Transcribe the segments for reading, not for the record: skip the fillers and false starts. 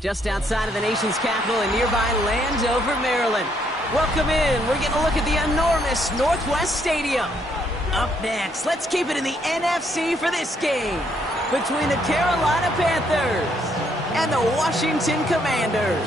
Just outside of the nation's capital in nearby Landover, Maryland. Welcome in. We're getting a look at the enormous Northwest Stadium. Up next, let's keep it in the NFC for this game between the Carolina Panthers and the Washington Commanders.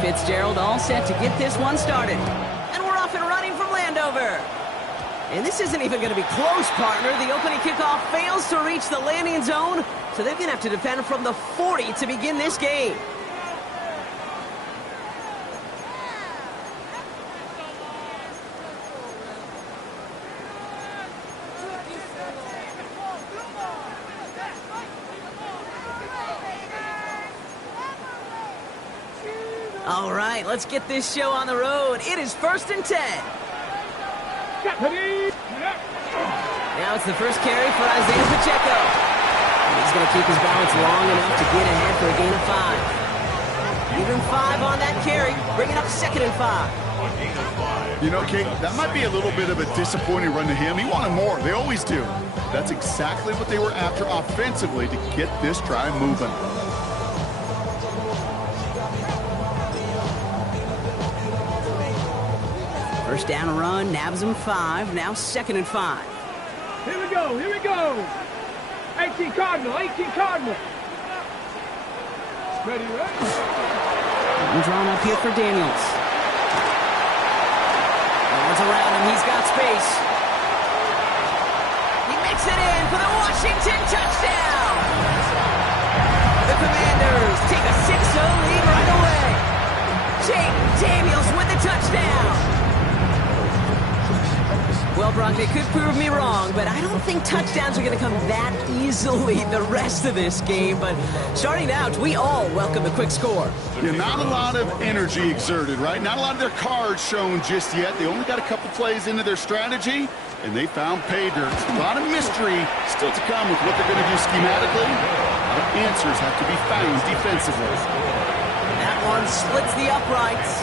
Fitzgerald all set to get this one started. And we're off and running from Landover. And this isn't even going to be close, partner. The opening kickoff fails to reach the landing zone, so they're going to have to defend from the 40 to begin this game. All right, let's get this show on the road. It is 1st and 10. Now it's the first carry for Isaiah Pacheco. He's going to keep his balance long enough to get ahead for a gain of 5. Even 5 on that carry, bringing up 2nd and 5. You know, King, that might be a little bit of a disappointing run to him. He wanted more. They always do. That's exactly what they were after offensively to get this drive moving. First down run, nabs him 5, now 2nd and 5. Here we go, here we go. 18 Cardinal, 18 Cardinal. Ready, ready. And drawn up here for Daniels. Hands around him, he's got space. He makes it in for the Washington touchdown. The Commanders take a 6-0 lead right away. Jayden Daniels with the touchdown. Well, Brock, they could prove me wrong, but I don't think touchdowns are going to come that easily the rest of this game. But starting out, we all welcome the quick score. Yeah, not a lot of energy exerted, right? Not a lot of their cards shown just yet. They only got a couple plays into their strategy, and they found pay dirt. A lot of mystery still to come with what they're going to do schematically. A lot of answers have to be found defensively. That one splits the uprights.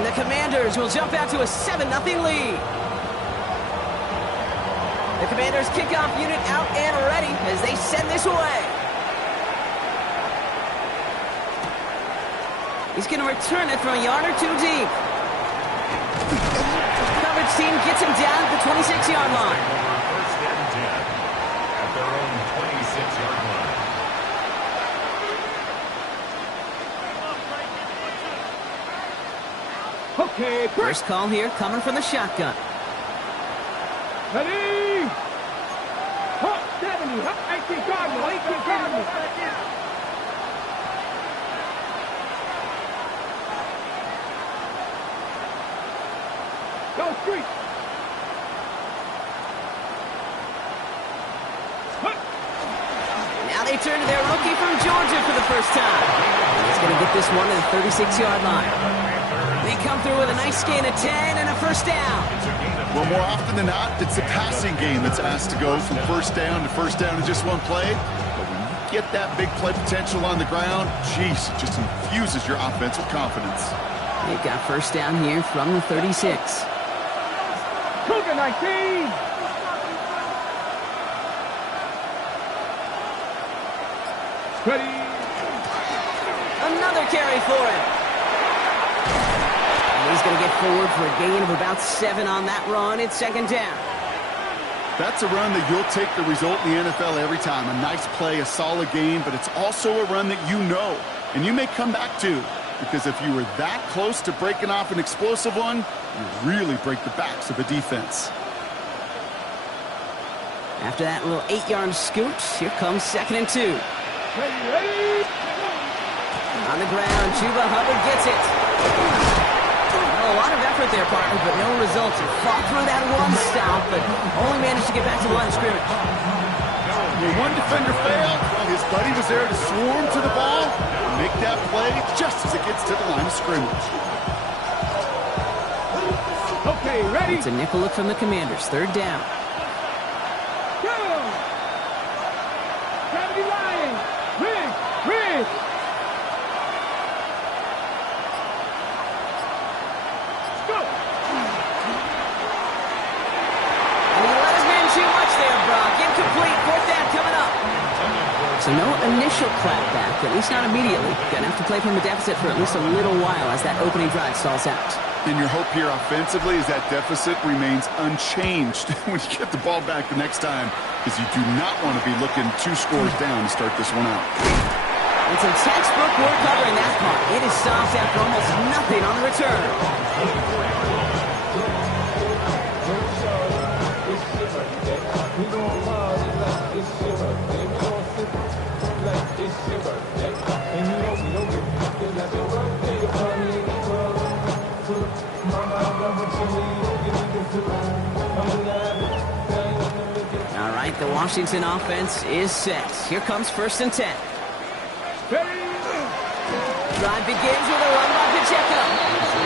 And the Commanders will jump out to a 7-0 lead. The Commanders' kickoff unit out and ready as they send this away. He's going to return it from a yard or 2 deep. Coverage team gets him down at the 26-yard line. Okay, First call here coming from the shotgun. ready. Hop, 70, hop, 18 Cardinal, 18 Cardinal. Go street. Now they turn to their rookie from Georgia for the first time. He's going to get this one to the 36-yard line. They come through with a nice gain of 10 and a first down. Well, more often than not, it's the passing game that's asked to go from first down in just one play. But when you get that big play potential on the ground, geez, it just infuses your offense with confidence. They've got first down here from the 36. Cougar 19. Ready. Another carry for him. And he's going to get forward for a gain of about 7 on that run. It's second down. That's a run that you'll take the result in the NFL every time. A nice play, a solid game, but it's also a run that you know and you may come back to, because if you were that close to breaking off an explosive one, you really break the backs of a defense. After that little 8-yard scoot, here comes 2nd and 2. Ready. On the ground, Chuba Hubbard gets it. Oh, a lot of effort there, partner, but no results. He fought through that one stop, but only managed to get back to the line of scrimmage. When one defender failed, well, his buddy was there to swarm to the ball and make that play just as it gets to the line of scrimmage. Okay, ready. It's a nickel look from the Commanders. Third down. Go. 70 Lions. Rig. Go. And he let him in too much there, Brock. Incomplete. Fourth down coming up. So no initial clapback, at least not immediately. Gonna have to play from a deficit for at least a little while as that opening drive stalls out. And your hope here offensively is that deficit remains unchanged when you get the ball back the next time, because you do not want to be looking 2 scores down to start this one out. And some textbook work covering that part. It is stopped after almost nothing on the return. All right, the Washington offense is set. Here comes 1st and 10. Drive begins with a run by Pacheco.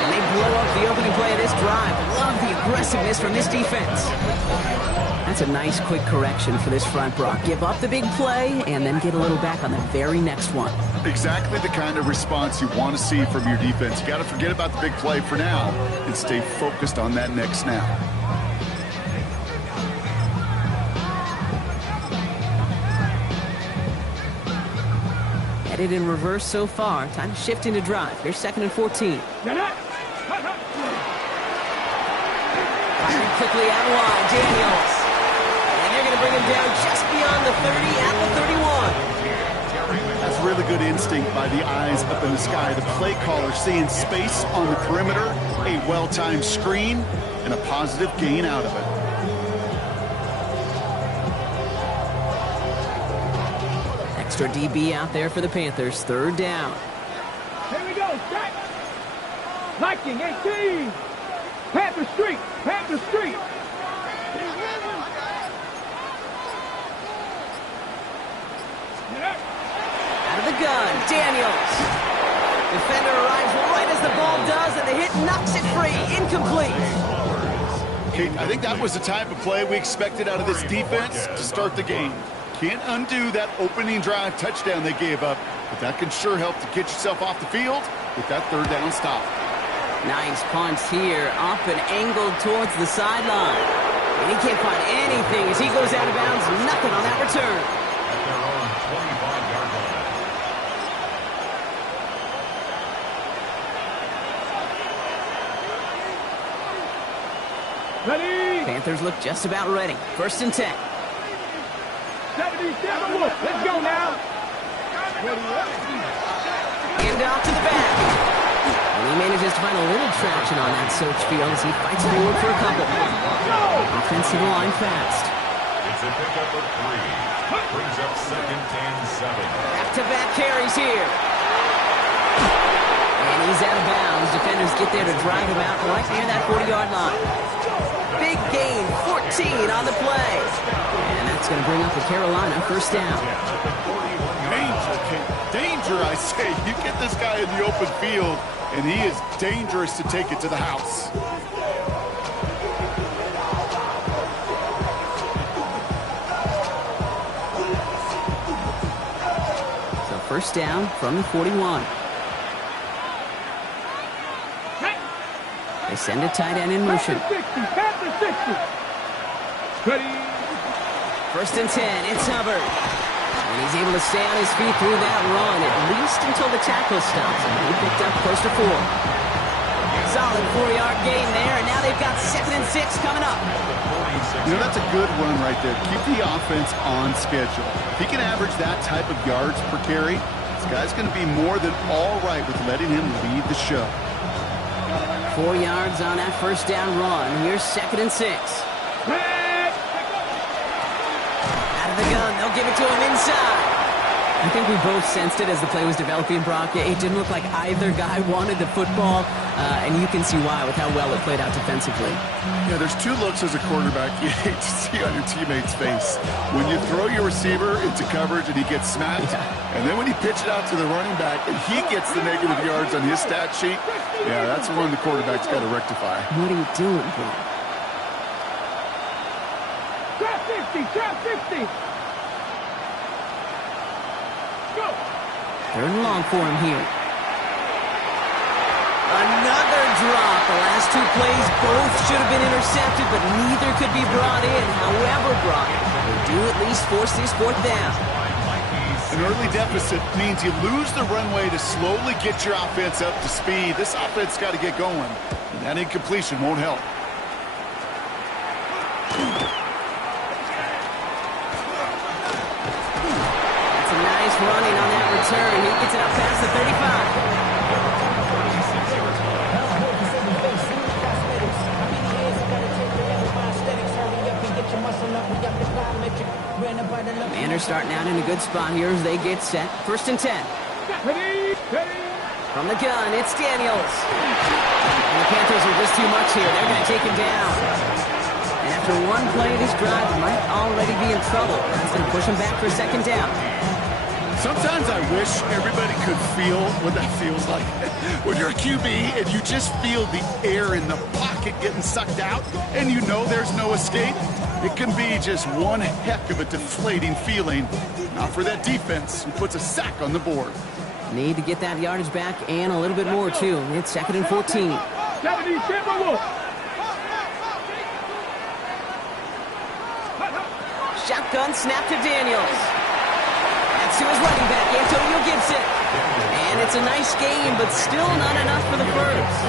And they blow up the opening play of this drive. Love the aggressiveness from this defense. That's a nice quick correction for this front, Brock. Give up the big play and then get a little back on the very next one. Exactly the kind of response you want to see from your defense. You got to forget about the big play for now and stay focused on that next snap. Headed in reverse so far. Time to shift into drive. Here's 2nd and 14. Firing quickly out wide. Daniels. And they're going to bring him down just beyond the 30 at the 31. That's really good instinct by the eyes up in the sky. The play caller seeing space on the perimeter, a well-timed screen, and a positive gain out of it. Extra DB out there for the Panthers. 3rd down. Here we go. Strike. Viking 18. Panther Street. Panther Street. Out of the gun. Daniels. Defender arrives right as the ball does, and the hit knocks it free. Incomplete. Kate, I think that was the type of play we expected out of this defense to start the game. Can't undo that opening drive touchdown they gave up, but that can sure help to get yourself off the field with that 3rd down stop. Nice punch here, up and angled towards the sideline. And he can't find anything as he goes out of bounds. Nothing on that return. At their own 25-yard line. Ready. Panthers look just about ready. 1st and 10. 77. Let's go now. Hand off to the back. And He manages to find a little traction on that search field as he fights forward for a couple. Offensive line fast. It's a pickup of 3. Brings up second and 7. Back-to-back carries here. And he's out of bounds. Defenders get there to drive him out right near that 40-yard line. Big gain, 14 on the play. And that's going to bring up the Carolina first down. Danger, I say. You get this guy in the open field, and he is dangerous to take it to the house. So first down from the 41. They send a tight end in motion. First and 10, it's Hubbard. And he's able to stay on his feet through that run, at least until the tackle stops him. He picked up close to 4. Solid 4-yard gain there, and now they've got second and 6 coming up. You know, that's a good run right there. Keep the offense on schedule. If he can average that type of yards per carry, this guy's going to be more than all right with letting him lead the show. 4 yards on that first down run. Here's second and 6. Out of the gun, they'll give it to him inside. I think we both sensed it as the play was developing, Brock. It didn't look like either guy wanted the football, and you can see why with how well it played out defensively. Yeah, there's 2 looks as a quarterback you hate to see on your teammate's face. When you throw your receiver into coverage and he gets smacked, and then when you pitch it out to the running back and he gets the negative yards on his stat sheet, yeah, that's one the quarterback's got to rectify. What are you doing, bro? Trap 50, trap 50. Go. Third and long for him here. Another drop. The last 2 plays both should have been intercepted, but neither could be brought in. However, Brock, they do at least force this 4th down. An early deficit means you lose the runway to slowly get your offense up to speed. This offense got to get going, and that incompletion won't help. That's a nice running on that return. He gets it up past the 35. Commanders starting out in a good spot here as they get set. First and 10. From the gun, it's Daniels. And the Panthers are just too much here. They're going to take him down. And after one play of this drive, he might already be in trouble. That's going to push him back for a second down. Sometimes I wish everybody could feel what that feels like. When you're a QB and you just feel the air in the pocket getting sucked out and you know there's no escape, it can be just one heck of a deflating feeling. Not for that defense who puts a sack on the board. Need to get that yardage back and a little bit more, too. It's second and 14. Shotgun snap to Daniels. That's to his running back, Antonio Gibson. And it's a nice game, but still not enough for the first.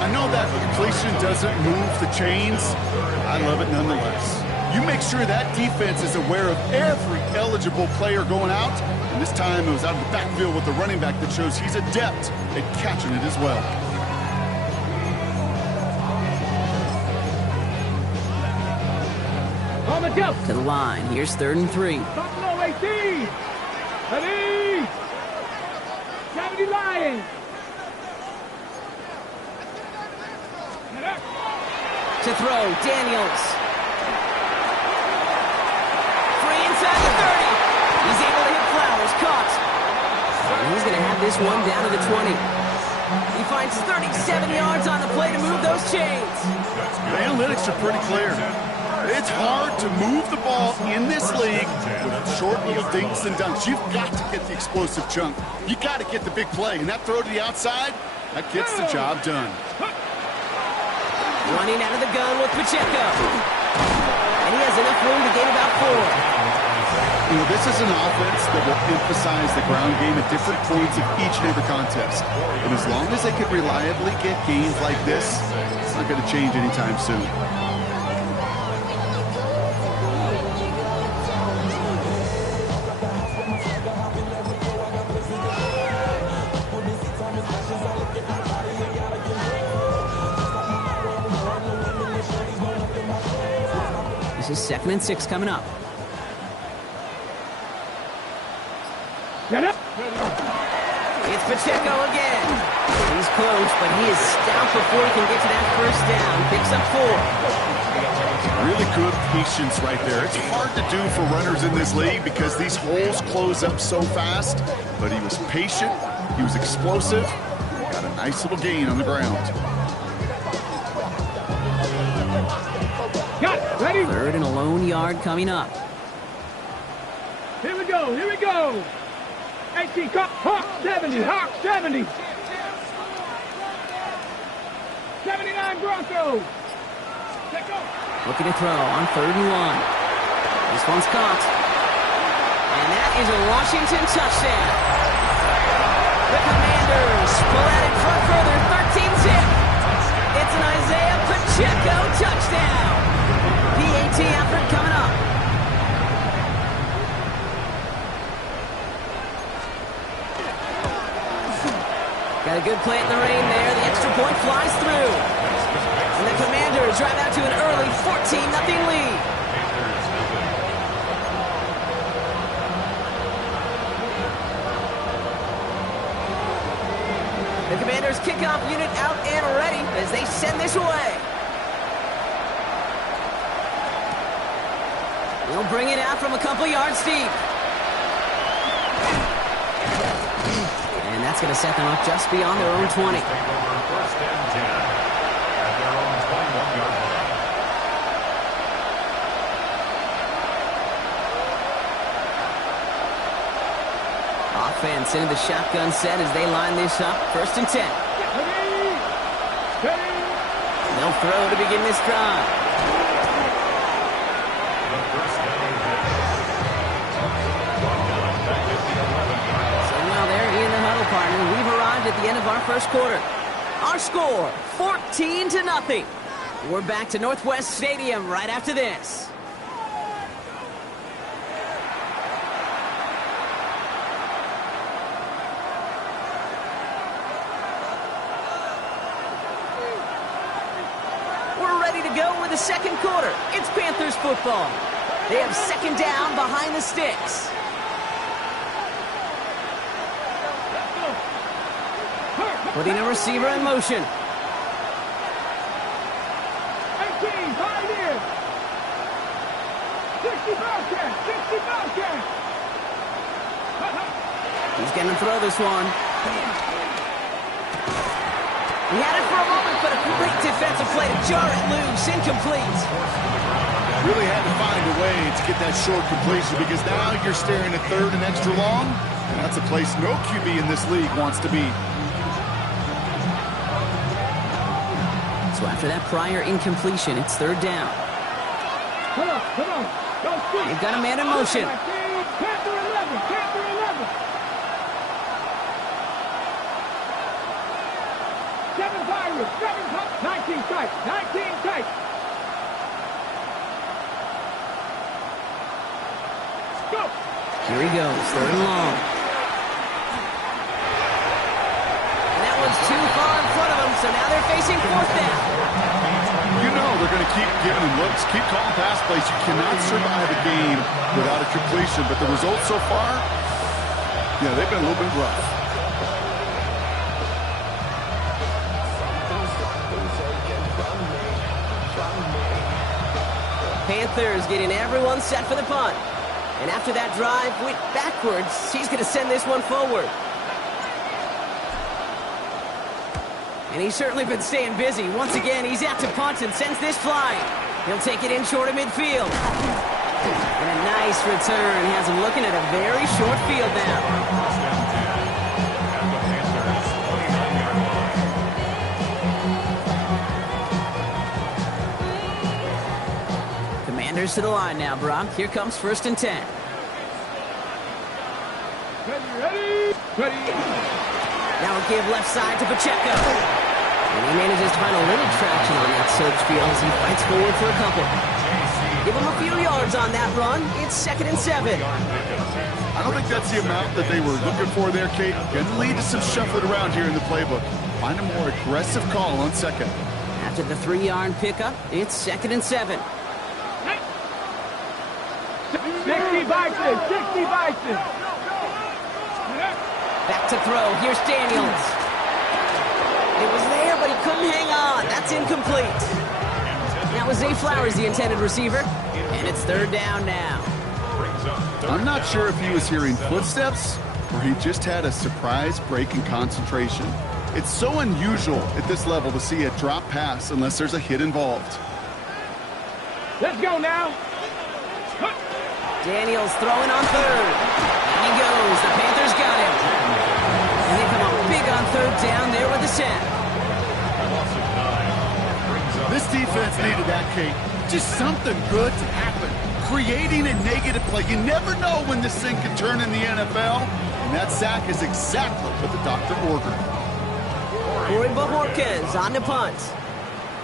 I know that completion doesn't move the chains. I love it nonetheless. You make sure that defense is aware of every eligible player going out. And this time it was out of the backfield with the running back that shows he's adept at catching it as well. To the line. Here's third and 3. Buffalo 18. Ready. 70 Lions. To throw, Daniels. Free inside the 30. He's able to hit Flowers. Caught. And he's going to have this one down to the 20. He finds 37 yards on the play to move those chains. The analytics are pretty clear. It's hard to move the ball in this league with short little dinks and dunks. You've got to get the explosive chunk. You got to get the big play. And that throw to the outside, that gets the job done. Running out of the gun with Pacheco. And he has enough room to gain about 4. You know, this is an offense that will emphasize the ground game at different points of each and every contest. And as long as they can reliably get gains like this, it's not going to change anytime soon. This is 2nd and 6 coming up. Get up. It's Pacheco again. He's close, but he is stout before he can get to that first down. Picks up 4. Really good patience right there. It's hard to do for runners in this league because these holes close up so fast. But he was patient. He was explosive. Got a nice little gain on the ground. Got it. Ready? 3rd and a lone yard coming up. Here we go. Here we go. 18, Hawk 70, Hawk 70. 79 Broncos. Take off. Looking to throw on 3rd and 1. This one's caught. And that is a Washington touchdown. The Commanders pull out in front further, 13-10. It's an Isaiah Pacheco touchdown. PAT effort coming up. Got a good play in the rain there. The extra point flies through. And the Commanders drive out to an early 14-0 lead. The Commanders kickoff unit out and ready as they send this away. They'll bring it out from a couple yards deep. And that's going to set them up just beyond their own 20. 1st and 10 at their own 21-yard line. Offense into the shotgun set as they line this up. 1st and 10. They'll throw to begin this drive. The first down hit. Brought down back at the 11-yard line. So now they're in the huddle, partner. We've arrived at the end of our first quarter. Our score, 14-0. We're back to Northwest Stadium right after this. We're ready to go with the second quarter. It's Panthers football. They have 2nd down behind the sticks. Putting a receiver in motion. 18, right in. 60 Bobcat, 60 Bobcat. He's going to throw this one. He had it for a moment, but a great defensive play to jar it loose. Incomplete. Really had to find a way to get that short completion because now you're staring at 3rd and extra long. And that's a place no QB in this league wants to be. So after that prior incompletion, it's 3rd down. Come on, come on. Go shoot. They've got a man in motion. Panther 11, Panther 11. 7 Pirates, 7 Pirates. 19 tight, 19 tight. Go. Here he goes, 3rd and long. And that one's too far in front of him, so now they're facing 4th down. You know they're going to keep giving them looks, keep calling pass plays. You cannot survive a game without a completion, but the results so far, yeah, they've been a little bit rough. Panthers getting everyone set for the punt. And after that drive went backwards, he's going to send this one forward. And he's certainly been staying busy. Once again, he's out to punt and sends this flying. He'll take it in short of midfield. And a nice return has him looking at a very short field now. 1st and 10 at the Panthers' 29-yard line. Commanders to the line now, Brock. Here comes 1st and 10. Ready, ready. Now a give left side to Pacheco. And he manages to find a little traction on that surge field as he fights forward for a couple. Give him a few yards on that run. It's 2nd and 7. I don't think that's the amount that they were looking for there, Kate. Going to lead to some shuffling around here in the playbook. Find a more aggressive call on 2nd. After the 3-yard pickup, it's 2nd and 7. 60 Bison, 60 Bison. Back to throw. Here's Daniels. It was there, but he couldn't hang on. That's incomplete. That was Zay Flowers, the intended receiver. And it's third down now. I'm not sure if he was hearing footsteps or he just had a surprise break in concentration. It's so unusual at this level to see a drop pass unless there's a hit involved. Let's go now. Daniels throwing on third. And he goes. The Panthers got him. And they come up big on third down there with the sack. This defense needed that, Kate. Just something good to happen. Creating a negative play. You never know when this thing can turn in the NFL. And that sack is exactly what the doctor ordered. Corey Bajorquez on the punt.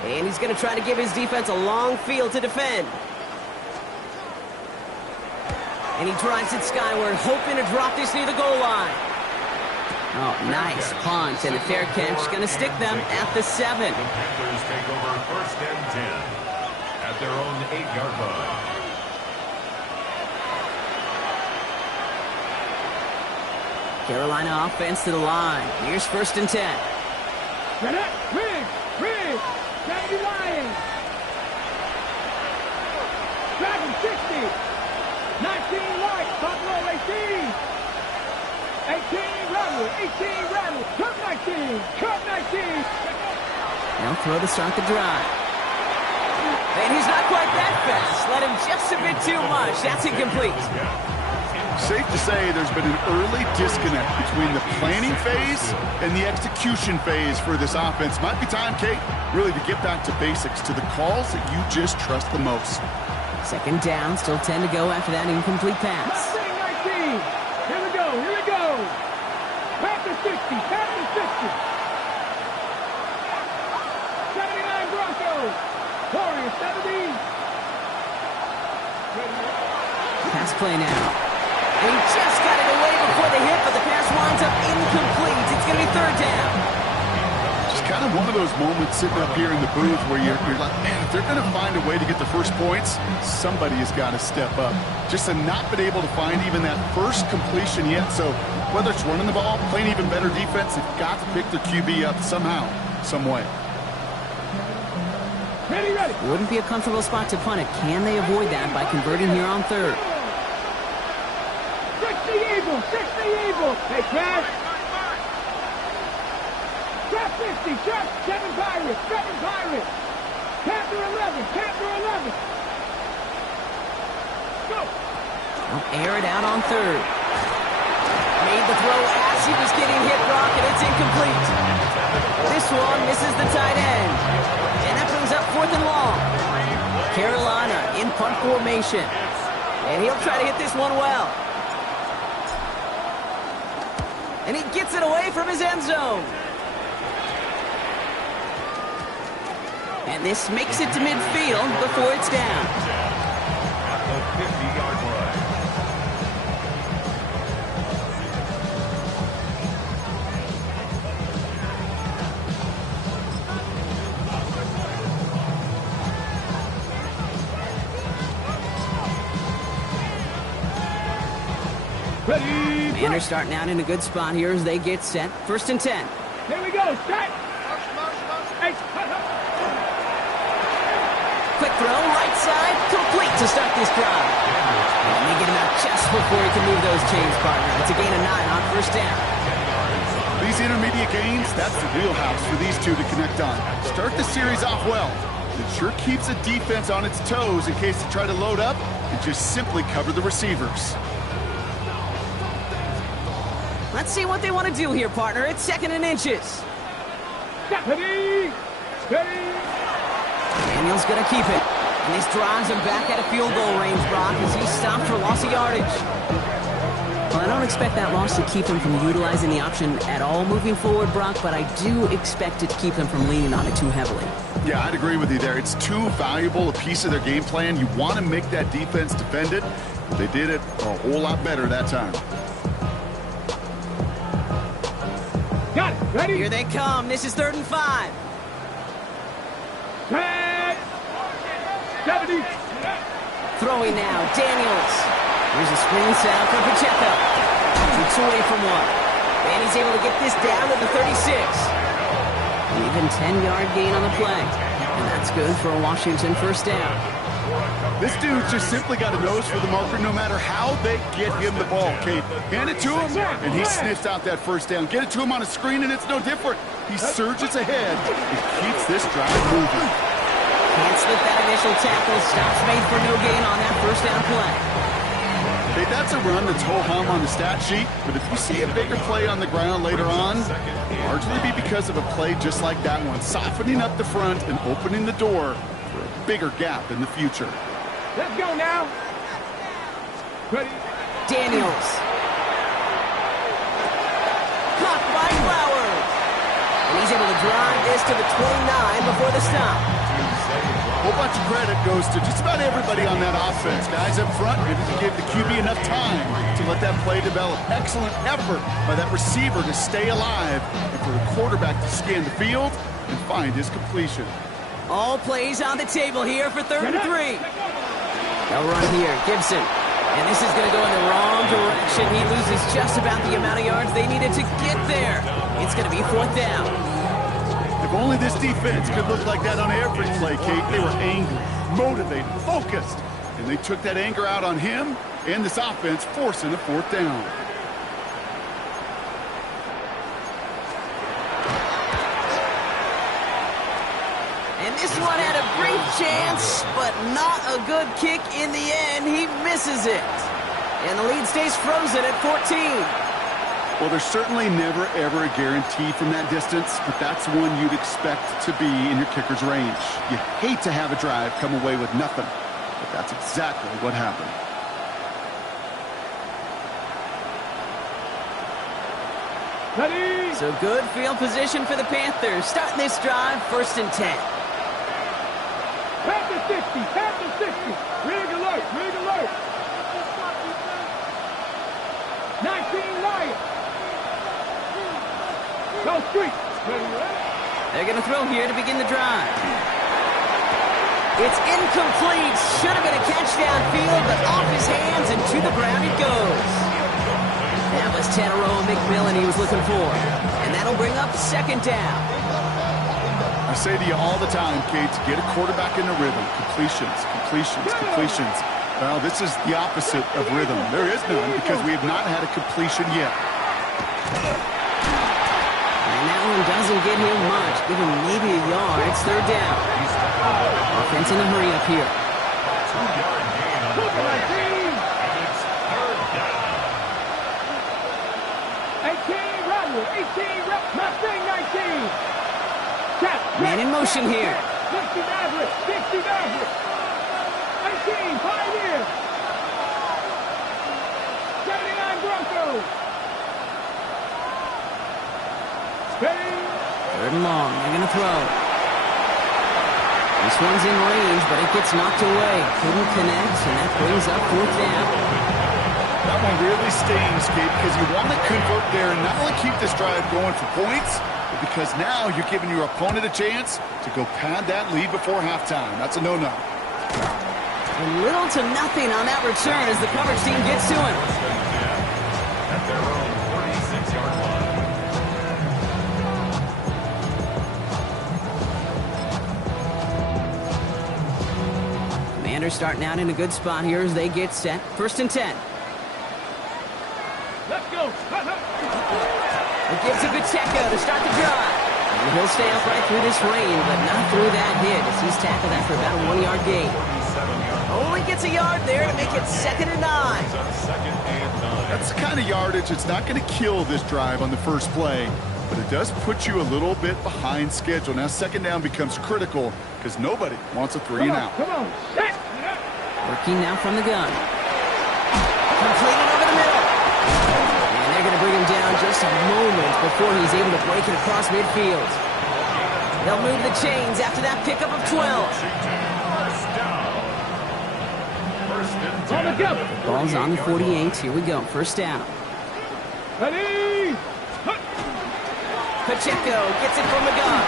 And he's going to try to give his defense a long field to defend. And he drives it skyward, hoping to drop this near the goal line. Oh, nice punt, and a fair catch. Going to stick them at the 7. The Panthers take over first and 10 at their own 8-yard line. Carolina offense to the line. Here's first and 10. Get up, Riggs, Sandy Lions. Dragon 60. 19 White, Buffalo 18. 18 Rebel, Cup 19. Now throw to start the drive. And he's not quite that fast. Let him just a bit too much. That's incomplete. Safe to say there's been an early disconnect between the planning phase and the execution phase for this offense. Might be time, Kate, really to get back to basics, to the calls that you just trust the most. Second down, still 10 to go after that incomplete pass. 19. Here we go. Panther 60. 79 Broncos. Warriors 70. Pass play now. And he just got it away before the hit, but the pass winds up incomplete. It's going to be third down. Just kind of one of those moments sitting up here in the booth where you're like, man, if they're going to find a way to get the first points, somebody has got to step up. Just to not been able to find even that first completion yet. So whether it's running the ball, playing even better defense, they've got to pick their QB up somehow, some way. Ready. Wouldn't be a comfortable spot to punt it. Can they avoid that by converting here on third? 60 Eagles. Hey, Crash. Trap 50. Trap 7 Pirates. Panther 11. Go. I'll air it out on third. Made the throw as he was getting hit, Brock, and it's incomplete. This one misses the tight end. And that brings up fourth and long. Carolina in punt formation. And he'll try to hit this one well. And he gets it away from his end zone. And this makes it to midfield before it's down. At the 50-yard line. Ready. And they're starting out in a good spot here as they get set. First and 10. Here we go. Set. Hey. Quick throw, right side, complete to start this drive. And they get him out just before he can move those chains, partner. It's a gain of 9 on first down. These intermediate gains, that's the wheelhouse for these two to connect on. Start the series off well. It sure keeps the defense on its toes in case they try to load up and just simply cover the receivers. Let's see what they want to do here, partner. It's second and inches. Steady. Daniel's going to keep it. And this drives him back at a field goal range, Brock, as he's stopped for loss of yardage. Well, I don't expect that loss to keep him from utilizing the option at all moving forward, Brock, but I do expect it to keep him from leaning on it too heavily. Yeah, I'd agree with you there. It's too valuable a piece of their game plan. You want to make that defense defend it. They did it a whole lot better that time. Got it. Ready. Here they come. This is 3rd and 5. Set. 70. Throwing now, Daniels. Here's a screen set up for Pacheco. Shoots away from one. And he's able to get this down to the 36. Even 10-yard gain on the play. And that's good for a Washington first down. This dude just simply got a nose for the marker no matter how they get him the ball, Kate. Hand it to him, and he sniffs out that first down. Get it to him on a screen, and it's no different. He surges ahead and keeps this drive moving. Can't slip that initial tackle. Stops made for no gain on that first down play. Hey, that's a run that's ho-hum on the stat sheet, but if you see a bigger play on the ground later on, largely be because of a play just like that one, softening up the front and opening the door for a bigger gap in the future. Let's go now. Ready? Daniels. Caught by Flowers. And he's able to drive this to the 29 before the stop. A whole bunch of credit goes to just about everybody on that offense. Guys up front, maybe to give the QB enough time to let that play develop. Excellent effort by that receiver to stay alive and for the quarterback to scan the field and find his completion. All plays on the table here for 3rd and 3. They'll run here, Gibson. And this is going to go in the wrong direction. He loses just about the amount of yards they needed to get there. It's going to be 4th down. If only this defense could look like that on every play, Kate. They were angry, motivated, focused. And they took that anger out on him and this offense, forcing a 4th down. And this one had a brief chance, but not a good kick in the end. He misses it. And the lead stays frozen at 14. Well, there's certainly never, ever a guarantee from that distance, but that's one you'd expect to be in your kicker's range. You hate to have a drive come away with nothing, but that's exactly what happened. Ready? So good field position for the Panthers. Starting this drive, 1st and 10. Panther 60, Panther 60. Rig alert, rig alert. 19 Lions. Go street. They're going to throw here to begin the drive. It's incomplete. Should have been a catch downfield, but off his hands and to the ground it goes. That was Tataroa McMillan he was looking for. And that'll bring up 2nd down. I say to you all the time, Kate, to get a quarterback in the rhythm. Completions, completions, completions. Well, this is the opposite of rhythm. There is none because we have not had a completion yet. And that one doesn't get him much. Give him maybe a yard. It's 3rd down. Offense in a hurry up here. 2-yard gain on the play. And it's 3rd down. 18 Rattler, 18 Mustang 19. Man in motion here. 60 Maverick, 60 Maverick. 18 Pioneer. 79 Broncos. Steady. 3rd and long. They're going to throw. This one's in range, but it gets knocked away. Couldn't connect, and that brings up 4th down. That one really stings, Kate, because you want to convert there and not only keep this drive going for points, but because now you're giving your opponent a chance to go pad that lead before halftime. That's a no-no. Little to nothing on that return as the coverage team gets to him. At their own 46-yard line. Commanders starting out in a good spot here as they get set. 1st and 10. Let's go. It gives to Pacheco to start the drive. And he'll stay upright through this rain, but not through that hit as he's tackled after about a 1-yard gain. Only gets a yard there to make it 2nd and 9. That's the kind of yardage that's not going to kill this drive on the first play, but it does put you a little bit behind schedule. Now 2nd down becomes critical because nobody wants a 3 and out. Come on, set. Working now from the gun. Completed over the middle. And they're going to bring him down just a moment before he's able to break it across midfield. They'll move the chains after that pickup of 12. On the go. Ball's on the 48. Here we go. 1st down. Ready. Pacheco gets it from the gun.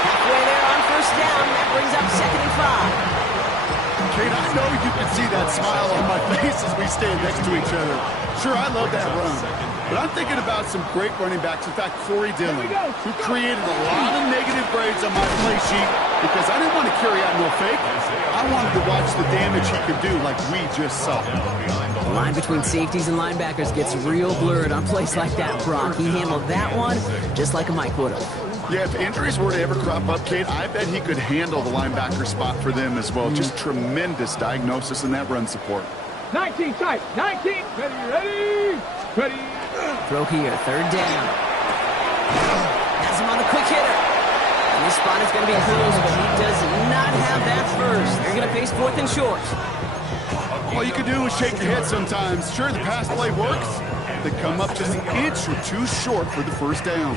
Halfway there on 1st down. That brings up 2nd and 5. Kate, I know you can see that smile on my face as we stand next to each other. Sure, I love that run. But I'm thinking about some great running backs. In fact, Corey Dillon, who created a lot of negative grades on my play sheet because I didn't want to carry out no fake. I wanted to watch the damage he could do like we just saw. The line between safeties and linebackers gets real blurred on plays like that, Brock. He handled that one just like a Mike would have. Yeah, if injuries were to ever crop up, Kate, I bet he could handle the linebacker spot for them as well. Just tremendous diagnosis in that run support. 19 tight. 19. Ready. Ready. Throw here, third down. Has him on the quick hitter. And this spot is going to be close, but he does not have that first. They're going to face 4th and short. All you can do is shake your head sometimes. Sure, the pass play works. They come up just an inch or two short for the first down.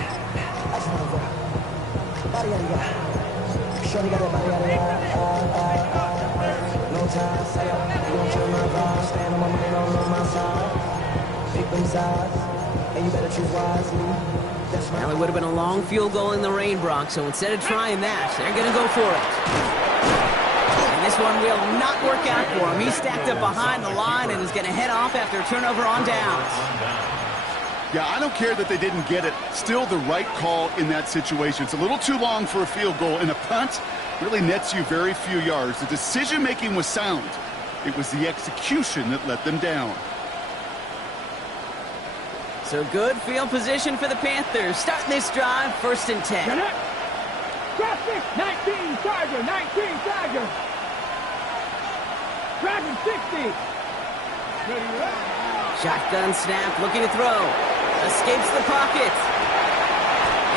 Now it would have been a long field goal in the rain, Brock, so instead of trying that, they're going to go for it. And this one will not work out for him. He's stacked up behind the line and is going to head off after a turnover on downs. Yeah, I don't care that they didn't get it. Still the right call in that situation. It's a little too long for a field goal, and a punt really nets you very few yards. The decision-making was sound. It was the execution that let them down. So good field position for the Panthers. Starting this drive, 1st and 10. Traffic. 19 Charger. 19 Charger. Driving 60. Ready. Shotgun snap, looking to throw. Escapes the pocket.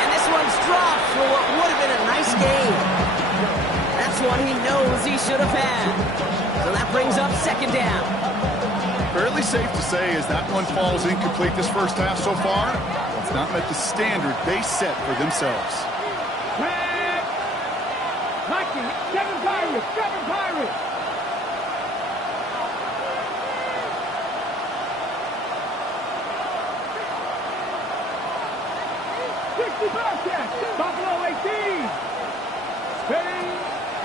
And this one's dropped for what would have been a nice game. That's one he knows he should have had. So that brings up 2nd down. Fairly safe to say as that one falls incomplete this first half so far, it's not met the standard they set for themselves. Viking, 7 Pirates, 7 Pirates. Buffalo 18.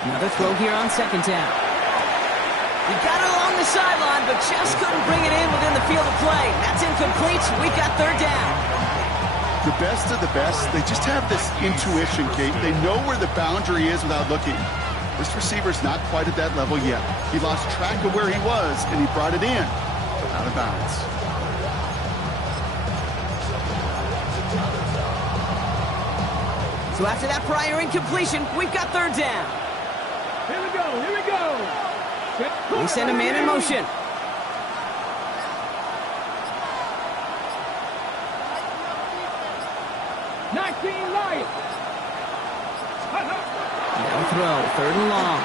Another throw here on 2nd down. He got it along the sideline, but just couldn't bring it in within the field of play. That's incomplete. We've got 3rd down. The best of the best, they just have this intuition, Kate. They know where the boundary is without looking. This receiver's not quite at that level yet. He lost track of where he was, and he brought it in, out of bounds. So after that prior incompletion, we've got 3rd down. Here we go, here we go. We send a man in motion. Now throw, 3rd and long.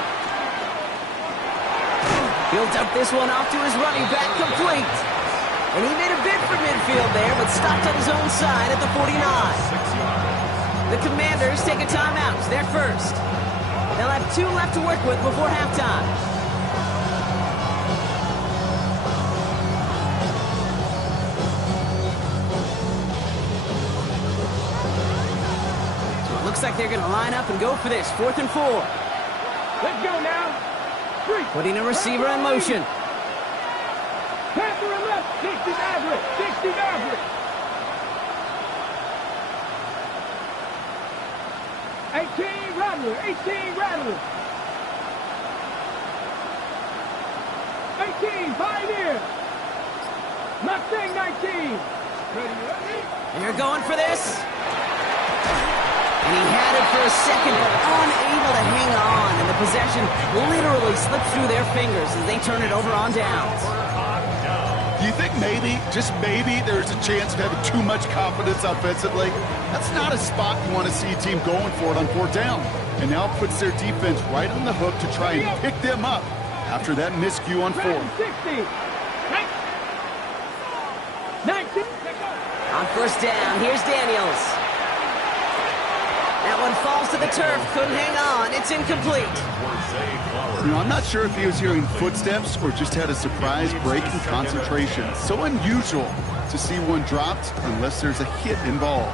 He'll dump this one off to his running back, complete. And he made a bid for midfield there, but stopped on his own side at the 49. The Commanders take a timeout. They're first. They'll have 2 left to work with before halftime. So it looks like they're going to line up and go for this. 4th and 4. Let's go now. 3. Putting a receiver in motion. Panther and left. 60 Maverick. 60 Maverick. 18 Rattler. 18 Rattler. 18 Pioneer. Mustang 19. Ready. And you're going for this. And he had it for a second, but unable to hang on. And the possession literally slipped through their fingers as they turn it over on downs. Do you think maybe, just maybe, there's a chance of having too much confidence offensively? That's not a spot you want to see a team going for it on 4th down. And now puts their defense right on the hook to try and pick them up after that miscue on 4th. 60. 19. On 1st down, here's Daniels. That one falls to the turf, couldn't hang on, it's incomplete. You know, I'm not sure if he was hearing footsteps or just had a surprise break in concentration. So unusual to see one dropped unless there's a hit involved.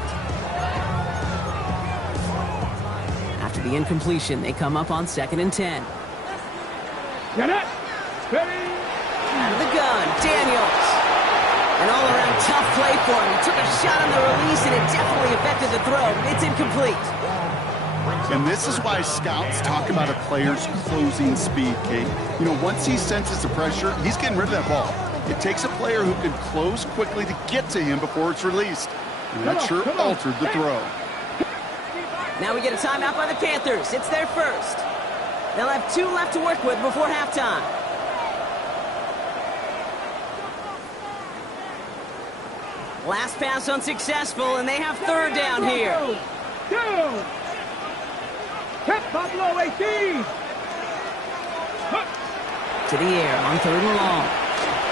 After the incompletion, they come up on 2nd and 10. Get it. Ready. Out of the gun, Daniels. An all-around tough play for him. He took a shot on the release, and it definitely affected the throw. It's incomplete. And this is why scouts talk about a player's closing speed, Kate. You know, once he senses the pressure, he's getting rid of that ball. It takes a player who can close quickly to get to him before it's released. And that sure altered the throw. Now we get a timeout by the Panthers. It's their first. They'll have 2 left to work with before halftime. Last pass unsuccessful, and they have third down here. Down. Hit Buffalo 18. To the air on third and long.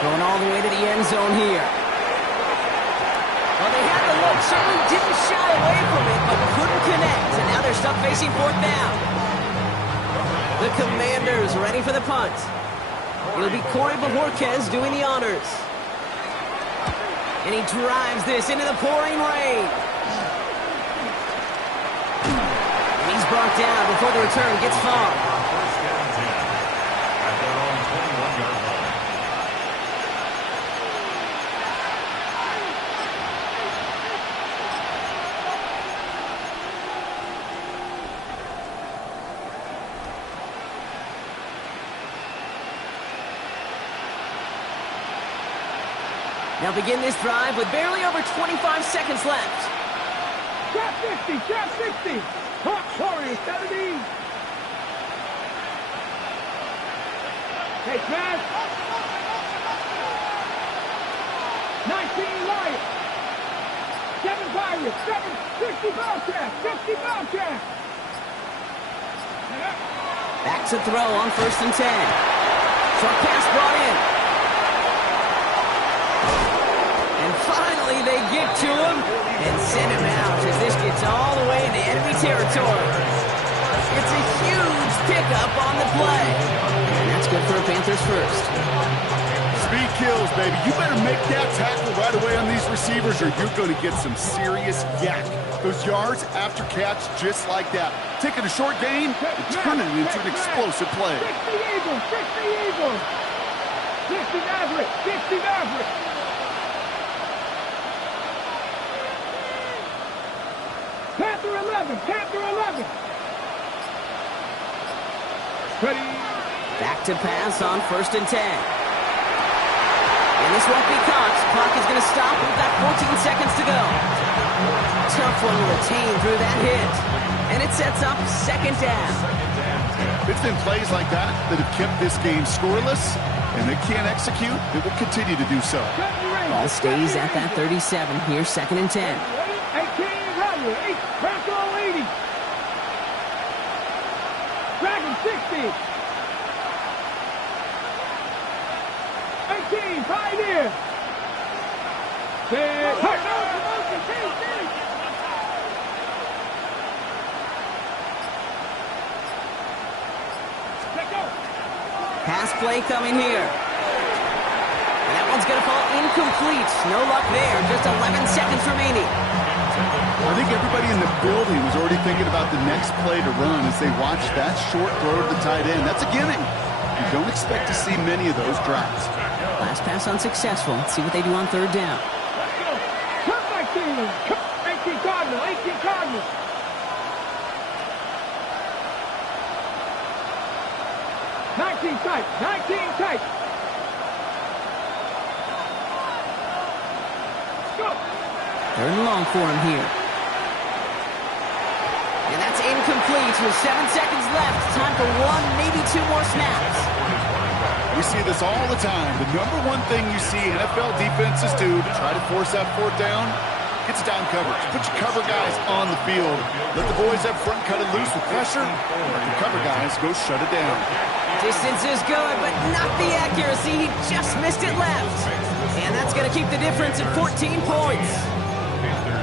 Going all the way to the end zone here. Well, they had the look. Certainly didn't shy away from it, but couldn't connect. And now they're stuck facing fourth down. The Commanders ready for the punt. It'll be Corey Bojorquez doing the honors. And he drives this into the pouring rain. And he's brought down before the return gets far. First down 10. At their own 21-yard line. Now begin this drive with barely over 25 seconds left. Trap 50, trap 60. Hawk Warriors 70. Hey, pass. 19 Lions. 7 Pirates. 7, 60 Bobcats. 60 Bobcats. Back to throw on first and 10. Short pass brought in. And finally they get to him and send him out as this gets all the way into enemy territory. It's a huge pickup on the play. And that's good for a Panthers first. Speed kills, baby. You better make that tackle right away on these receivers or you're going to get some serious yak. Those yards after catch just like that. Taking a short gain and turning it into an explosive play. 60 Eagles, 60 Eagles. 60 Maverick, 60 Maverick. Panther 11, Panther 11. Ready. Back to pass on first and 10. And this won't be caught. Clock is going to stop. We've got 14 seconds to go. Tough one to retain through that hit. And it sets up second down. It's been plays like that that have kept this game scoreless, and they can't execute. It will continue to do so. Ball stays at that 37. Here's second and 10. 18 Rattler, 8, Bronco 80. Dragon 60. 18, Pioneer. Pass play coming here. And that one's going to fall incomplete. No luck there. Just 11 seconds remaining. I think everybody in the building was already thinking about the next play to run as they watched that short throw to the tight end. That's a gimme. You don't expect to see many of those drops. Last pass unsuccessful. Let's see what they do on third down. Come back, team. 18 Cardinal, 18 Cardinal. Tight, 19 tight. Go. Third and long for him here. And that's incomplete with 7 seconds left. Time for 1, maybe 2 more snaps. We see this all the time. The number one thing you see NFL defenses do to try to force that fourth down, gets down coverage. Put your cover guys on the field. Let the boys up front cut it loose with pressure. Let the cover guys go shut it down. Distance is good, but not the accuracy. He just missed it left. And that's going to keep the difference at 14 points.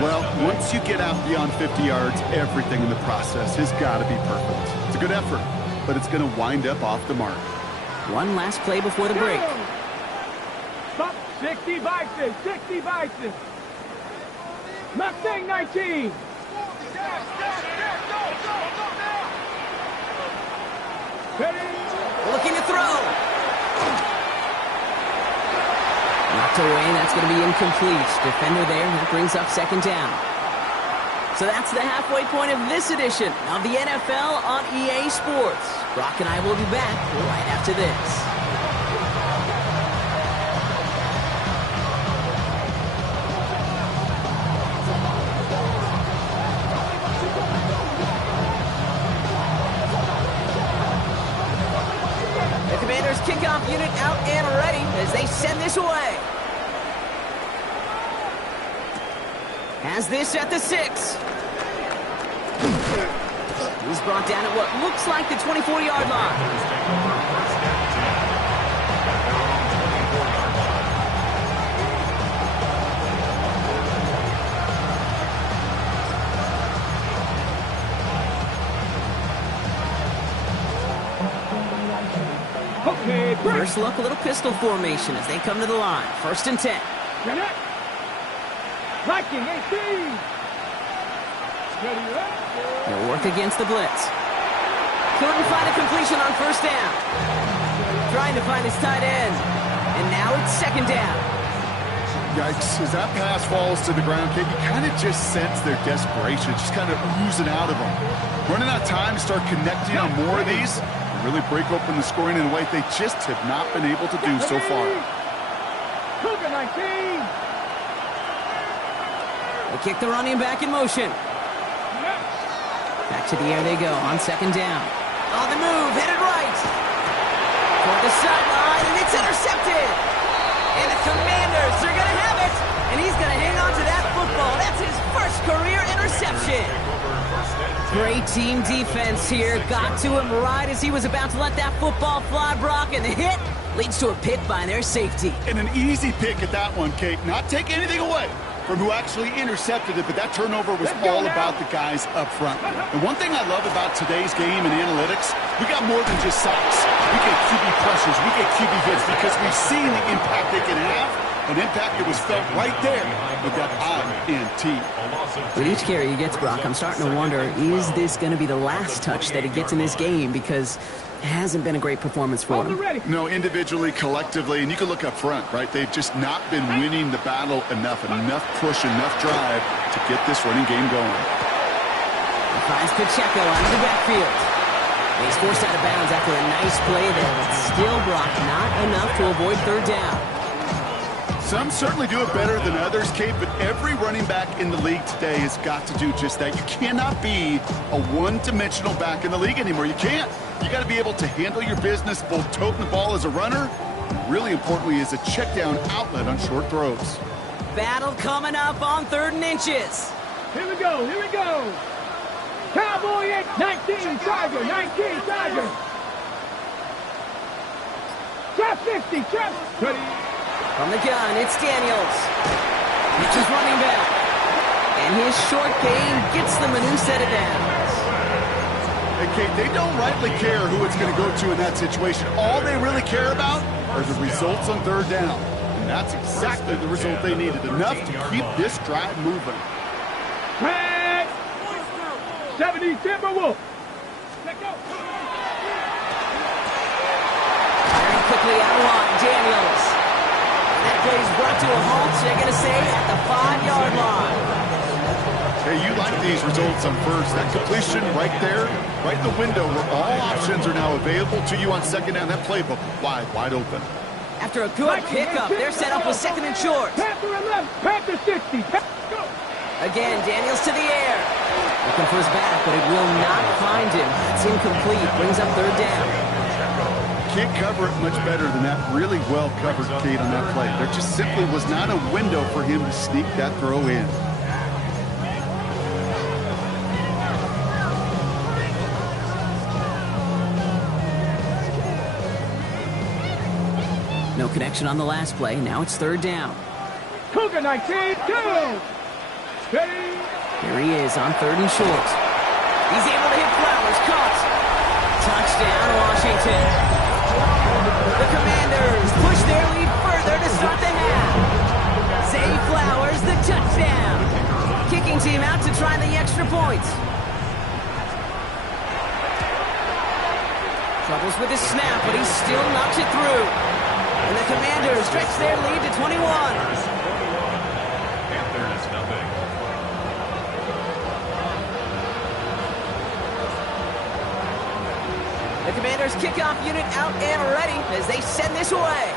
Well, once you get out beyond 50 yards, everything in the process has got to be perfect. It's a good effort, but it's going to wind up off the mark. One last play before the break. Stop. 60 Bison, 60 Bison. Mustang 19. Ready. Looking to throw. Knocked away, that's going to be incomplete. Defender there, that brings up second down. So that's the halfway point of this edition of the NFL on EA Sports. Brock and I will be back right after this. Kickoff unit out and ready as they send this away. Has this at the 6. He's brought down at what looks like the 24-yard line. Okay, First look, a little pistol formation as they come to the line. 1st and 10. Viking 18. They'll work against the blitz. Couldn't find a completion on 1st down. Trying to find his tight end. And now it's 2nd down. Yikes, as that pass falls to the ground, Kate, you kind of just sense their desperation, just kind of oozing out of them. Running out of time to start connecting on more of these, really break open the scoring in a way they just have not been able to do so far. Cougar 19. They kick the running back in motion. Back to the air they go on 2nd down. On the move, headed right. Toward the sideline, and it's intercepted. And the Commanders, they're going to have it. And he's going to hang on to that football. That's his first career interception. Great team defense here. Got to him right as he was about to let that football fly, Brock. And the hit leads to a pick by their safety. And an easy pick at that one, Kate. Not taking anything away from who actually intercepted it, but that turnover was all about the guys up front. And one thing I love about today's game and analytics, we got more than just sacks. We get QB pressures, we get QB hits because we've seen the impact they can have, an impact that was felt right there with that INT. With each carry he gets, Brock, I'm starting to wonder, is this going to be the last touch that he gets in this game? Because it hasn't been a great performance for him. No, individually, collectively, and you can look up front, right? They've just not been winning the battle enough push, enough drive to get this running game going. He finds Pacheco out of the backfield. He's forced out of bounds after a nice play there, but still, Brock, not enough to avoid 3rd down. Some certainly do it better than others, Kate, but every running back in the league today has got to do just that. You cannot be a one-dimensional back in the league anymore. You can't. You got to be able to handle your business, both toting the ball as a runner, and really importantly as a check-down outlet on short throws. Battle coming up on 3rd and inches. Here we go, here we go. Cowboy 19, Tiger, 19, Tiger. Trap 50, trap. Ready. From the gun, it's Daniels. Pitches running back. And his short game gets them a new set of downs. Hey, Kate, they don't rightly care who it's going to go to in that situation. All they really care about are the results on 3rd down. And that's exactly the result they needed. Enough to keep this drive moving. Tag. 70 Timberwolf. Let go. Very quickly out of line, Daniels. That play is brought to a halt, they're going to say, at the 5-yard line. Hey, you like these results on 1st. That completion right there, right in the window where all options are now available to you on 2nd down. That playbook wide open. After a good pickup, they're set up with 2nd and short. Panther 11, Panther 60. Go. Again, Daniels to the air. Looking for his back, but it will not find him. It's incomplete. Brings up 3rd down. Can't cover it much better than that. Really well covered, Kate, on that play. There just simply was not a window for him to sneak that throw in. No connection on the last play. Now it's 3rd down. Cougar 19, go. Ready. Here he is on 3rd and short. He's able to hit Flowers. Caught. Touchdown, Washington. The Commanders push their lead further to start the half. Zay Flowers, the touchdown. Kicking team out to try the extra point. Trouble struggles with his snap, but he still knocks it through. And the Commanders stretch their lead to 21. Panthers nothing. The Commanders kickoff unit out and ready as they send this away.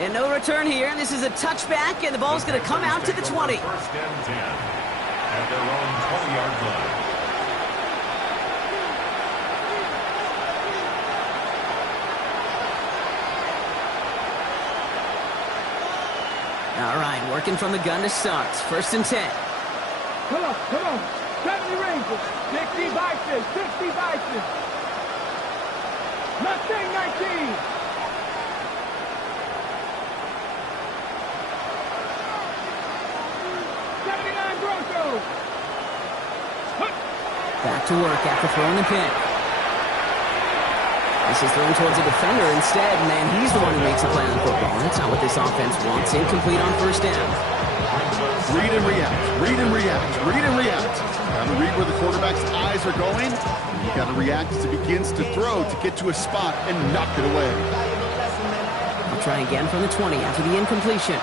And no return here. This is a touchback, and the ball's going to come out to the 20. First and 10 at their own 20-yard line. All right, working from the gun to start. First and 10. Come on, come on. 70 Rangers, 60 Bison, 60 Bison. Mustang 19. Broncos. Back to work after throwing the pick. This is thrown towards a defender instead, man. He's the one who makes a play on football. That's not what this offense wants. Incomplete on first down. Read and react, read and react, read and react. Got to read where the quarterback's eyes are going. You got to react as it begins to throw to get to a spot and knock it away. I'll try again from the 20 after the incompletion.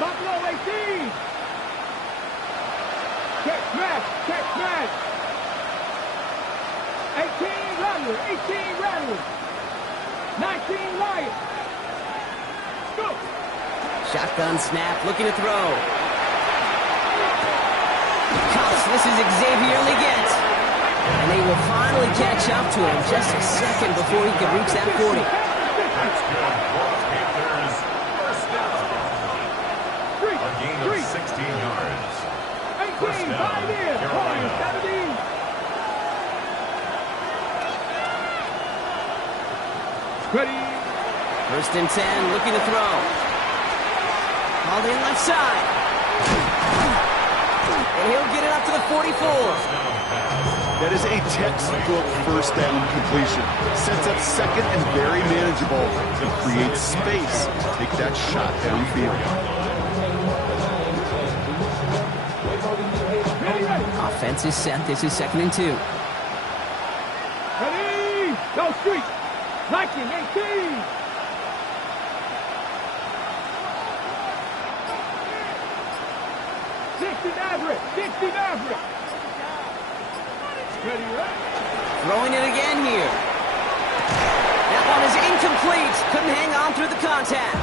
Buffalo 18. Check smash, check smash. 18 Rattler, 18 Rattler. 19 Lions. Go. Shotgun snap, looking to throw. Cuts, this is Xavier Leggett. And they will finally catch up to him just a second before he can reach that 40. That's good. Panthers first down. A gain of 16 yards. 18, 5 in, Carolina 17. Ready. First and 10, looking to throw. Called in left side. And he'll get it up to the 44. That is a textbook first down completion. Sets up second and very manageable. It creates space to take that shot downfield. Offense is set. This is second and 2. Ready. Go street. Viking 18. Maverick. Ready, right? Throwing it again here. That one is incomplete. Couldn't hang on through the contact.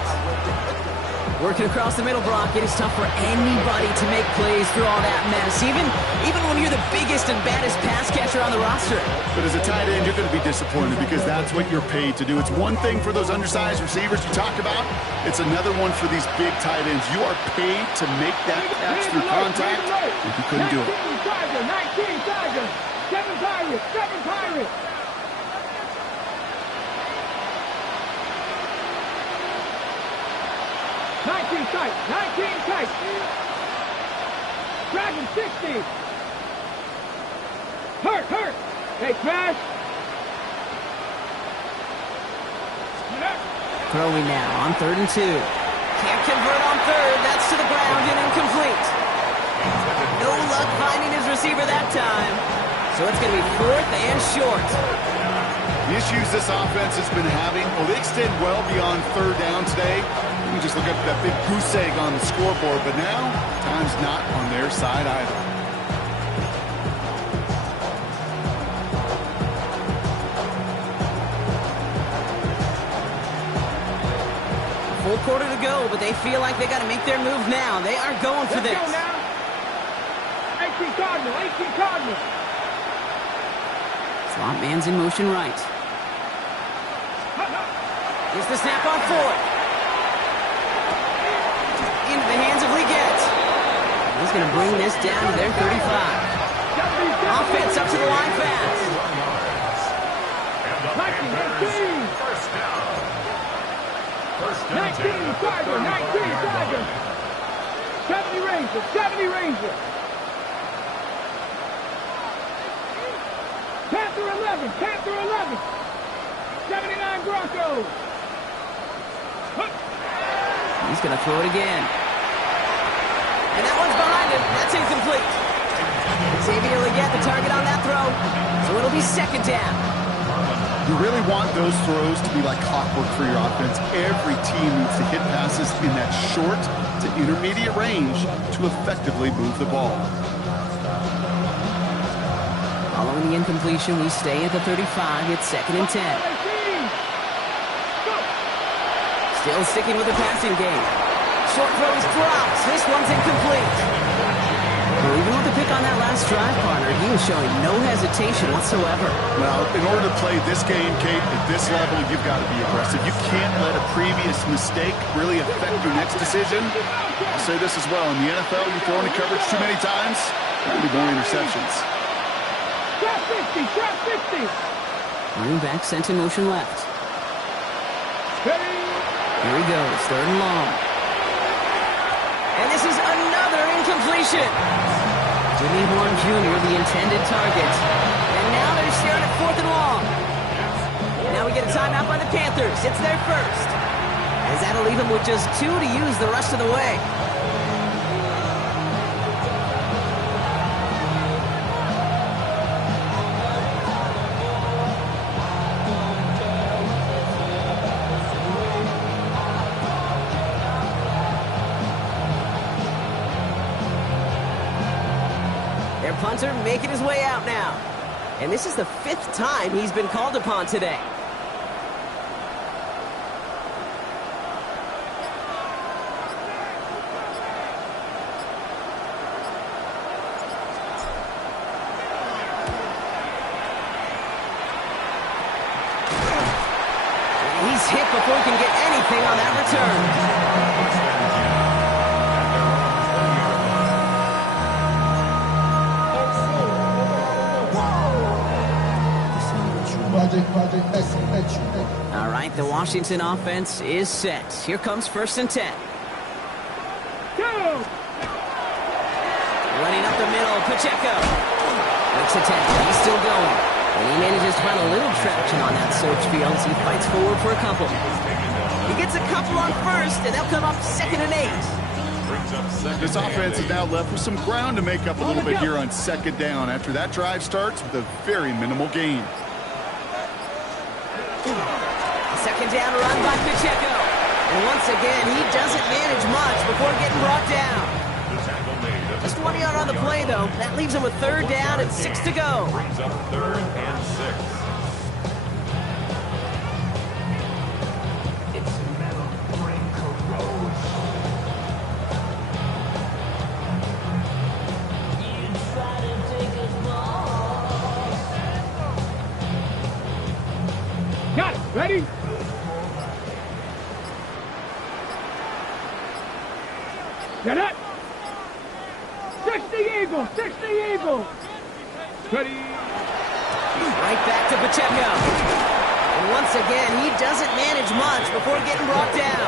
Working across the middle, Brock. It is tough for anybody to make plays through all that mess, even when you're the biggest and baddest pass catcher on the roster. But as a tight end, you're going to be disappointed because that's what you're paid to do. It's one thing for those undersized receivers you talk about. It's another one for these big tight ends. You are paid to make that catch through contact, and you couldn't do it. 19 Tiger, 7 Pirates. Nineteen tight. Dragon 60. Hurt. Hey, smash. Throwing now on 3rd and 2. Can't convert on 3rd. That's to the ground and incomplete. No luck finding his receiver that time. So it's going to be 4th and short. The issues this offense has been having, well, they extend well beyond 3rd down today. You can just look at that big goose egg on the scoreboard, but now time's not on their side either. Full quarter to go, but they feel like they got to make their move now. They are going for this. Let's go now. 18 Cardinal. Slot man's in motion right. Here's the snap on 4th. Into the hands of Leggett. He's going to bring this down to their 35. Offense up to the line fast. Viking 18. First down. 19 Tiger. 70 Rangers. Panther 11. 79 Broncos. He's going to throw it again. And that one's behind him. That's incomplete. Xavier Legette, the target on that throw. So it'll be second down. You really want those throws to be like clockwork for your offense. Every team needs to hit passes in that short to intermediate range to effectively move the ball. Following the incompletion, we stay at the 35. It's second and 10. Still sticking with the passing game. Short throw is dropped. This one's incomplete. Well, even with the pick on that last drive, partner, he was showing no hesitation whatsoever. Well, in order to play this game, Kate, at this level, you've got to be aggressive. You can't let a previous mistake really affect your next decision. I'll say this as well. In the NFL, you throw into coverage too many times, there'll be more interceptions. Trap 50, trap 50. Running back sent in motion left. Ready? Here he goes, third and long. And this is another incompletion. Jimmy Horn Jr., the intended target. And now they're staring at fourth and long. Now we get a timeout by the Panthers. It's their first. As that'll leave them with just 2 to use the rest of the way. Punter making his way out now. And this is the 5th time he's been called upon today. He's hit before he can get anything on that return. All right, the Washington offense is set. Here comes first and 10. Go! Running up the middle, Pacheco. Makes a tackle, he's still going. And he manages to find a little traction on that search field as he fights forward for a couple. He gets a couple on first, and they'll come up second and 8. This offense is now left with some ground to make up a little bit here on second down after that drive starts with a very minimal gain. Second down run by Pacheco. And once again, he doesn't manage much before getting brought down. Just 1 yard on the play, though. That leaves him with third down and 6 to go. Brings up third and 6. Got it. Ready? Get it. 60 Eagle. 60 Eagle. Ready? Right back to Pacheco. And once again, he doesn't manage much before getting brought down.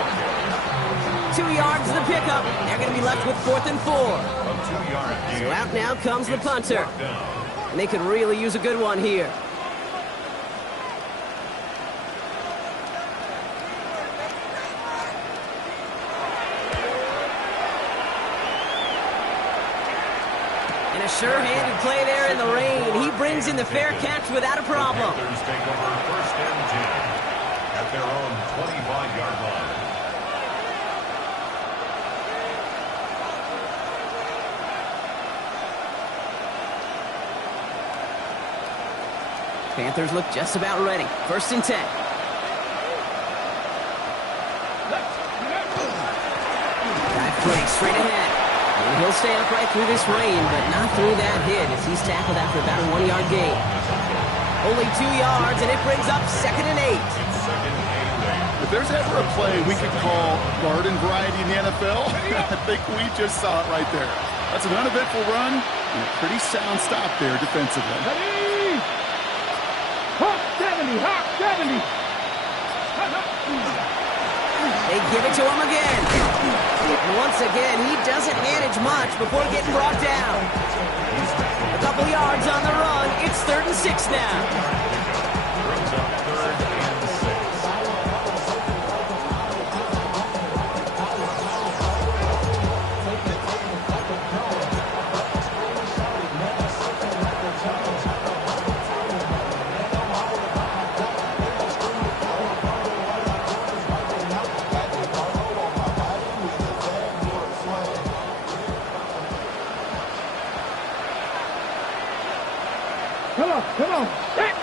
2 yards to the pickup. They're going to be left with 4th and 4. So out now comes the punter. And they could really use a good one here. And a sure-handed play there in the rain. He brings in the fair catch without a problem. Panthers take over first and 10 at their own 25-yard line. Panthers look just about ready. First and 10. Dive play straight ahead. And he'll stay upright through this rain, but not through that hit as he's tackled after about a 1 yard gain. Only 2 yards, and it brings up second and 8. If there's ever a play we could call garden variety in the NFL, I think we just saw it right there. That's an uneventful run and a pretty sound stop there defensively. Ready? Hawk 70. Hawk 70. They give it to him again. And once again, he doesn't manage much before getting brought down. A couple yards on the run. It's 3rd and 6 now. Come on, come on. Back.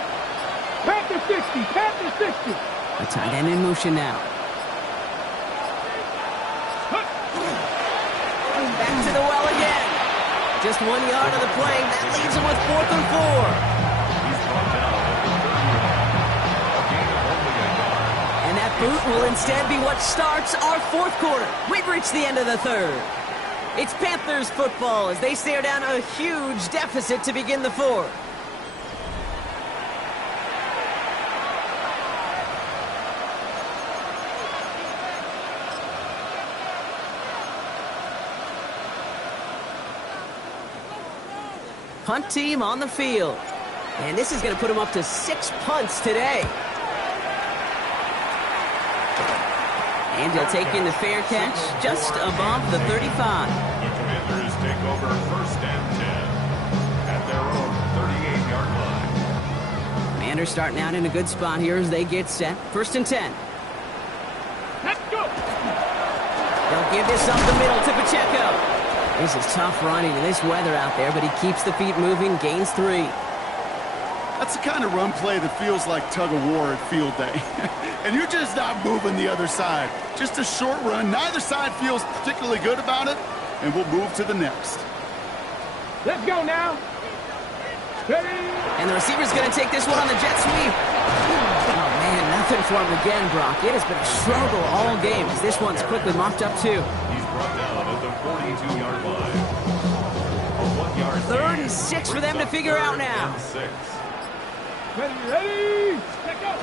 Panther 60, Panther 60. A tight end in motion now. Back to the well again. Just 1 yard of the play. That leaves him with 4th and 4. He's brought down at the 30-yard. A gain of only a yard. And that boot will instead be what starts our 4th quarter. We've reached the end of the 3rd. It's Panthers football as they stare down a huge deficit to begin the 4th. Punt team on the field. And this is going to put him up to 6 punts today. And he'll take in the fair catch just above the 35. The Commanders take over 1st and 10 at their own 38-yard line. Commanders starting out in a good spot here as they get set. 1st and 10. Let's go. They'll give this up the middle to Pacheco. This is tough running in this weather out there, but he keeps the feet moving, gains 3. That's the kind of run play that feels like tug-of-war at field day. And you're just not moving the other side. Just a short run. Neither side feels particularly good about it, and we'll move to the next. Let's go now. Ready. And the receiver's going to take this one on the jet sweep. Oh, man, nothing for him again, Brock. It has been a struggle all game as this one's quickly mopped up, too. He's brought down at the 42-yard line. A 1-yard 3rd and 6 for them to figure out now. 6. Ready. Let's go.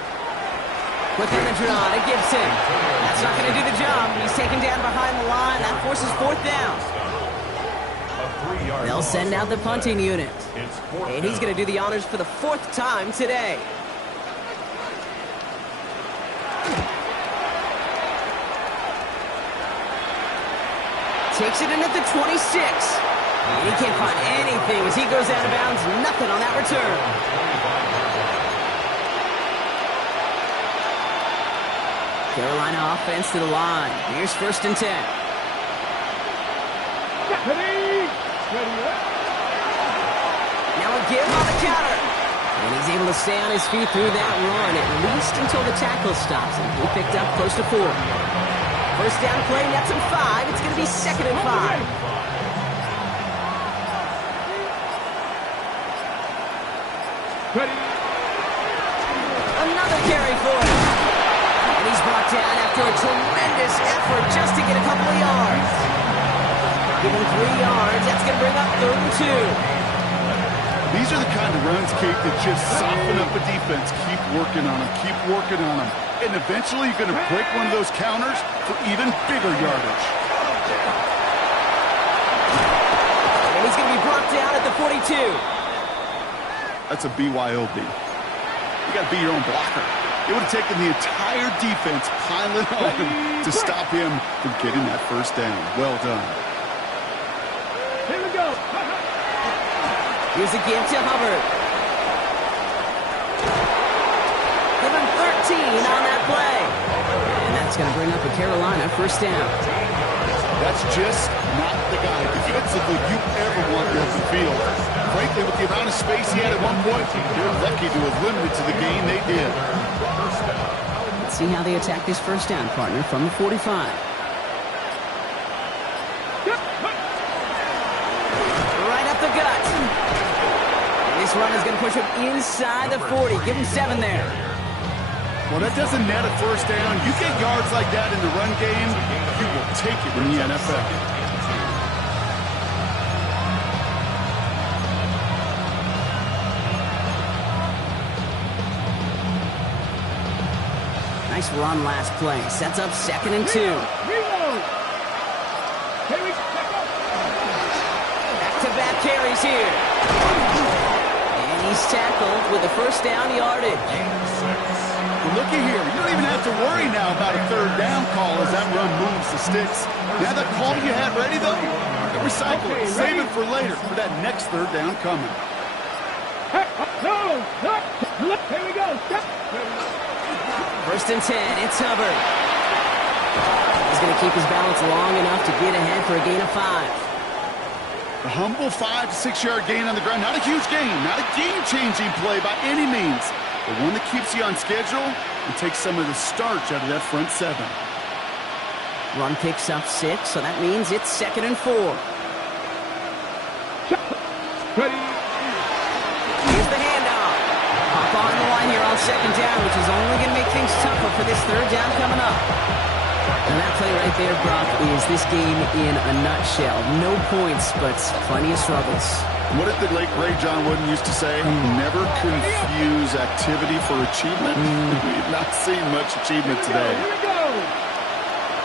Quick on the draw to Gibson. That's not going to do the job. He's taken down behind the line. That forces 4th down. A 3-yard They'll send out the punting unit. It's 4th And he's going to do the honors for the 4th time today. Takes it in at the 26. And he can't find anything as he goes out of bounds. Nothing on that return. Carolina offense to the line. Here's 1st and 10. Ready. Ready. Now a give on the counter. And he's able to stay on his feet through that run, at least until the tackle stops him. He picked up close to 4. 1st down play, nets him 5. It's going to be 2nd and 5. Ready. Another carry for him. And he's brought down after a tremendous effort just to get a couple of yards. Give him 3 yards. That's going to bring up 3rd and 2. These are the kind of runs, Kate, that just soften up a defense. Keep working on them. Keep working on them. And eventually you're going to break one of those counters for even bigger yardage. And he's going to be brought down at the 42. That's a BYOB. You got to be your own blocker. It would have taken the entire defense piling on him to stop him from getting that 1st down. Well done. Here we go. Here's a give to Hubbard. Give him 13 on that play. And that's going to bring up a Carolina 1st down. That's just not the guy defensively you ever want to open field. Frankly, with the amount of space he had at one point, you're lucky to have limited to the game they did. Let's see how they attack this 1st down, partner, from the 45. Right up the gut. And this run is going to push him inside the 40. Give him 7 there. Well, that doesn't net a 1st down. You get yards like that in the run game, you will take it in the NFL. Nice run last play. Sets up 2nd and 2. Reload. Here we go. Back-to-back carries here. And he's tackled with the 1st down yardage. Well, looky here. You don't even have to worry now about a 3rd down call as that run moves the sticks. Now that call you had ready, though, recycle it. Save it for later for that next 3rd down coming. No. Look. Here we go. Step. 1st and 10, it's Hubbard. He's going to keep his balance long enough to get ahead for a gain of 5. The humble 5 to 6 yard gain on the ground. Not a huge gain, not a game-changing play by any means, but one that keeps you on schedule and takes some of the starch out of that front 7. Run picks up 6, so that means it's 2nd and 4. Ready. Here's the handoff. Hop on the line here on 2nd down, which is only going to make things tougher for this 3rd down coming up. And that play right there, Brock, is this game in a nutshell. No points, but plenty of struggles. What did the late great John Wooden used to say? Never confuse activity for achievement. We've not seen much achievement today. Here we go.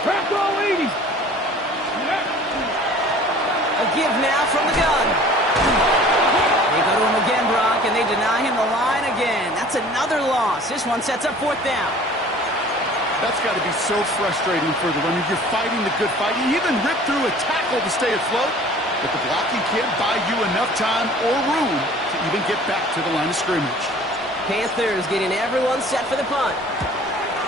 Back all 80. A give now from the gun. They go to him again, Brock, and they deny him the line again. That's another loss. This one sets up 4th down. That's got to be so frustrating for the runner. You're fighting the good fight. You even rip through a tackle to stay afloat, but the blocking can't buy you enough time or room to even get back to the line of scrimmage. Panthers getting everyone set for the punt.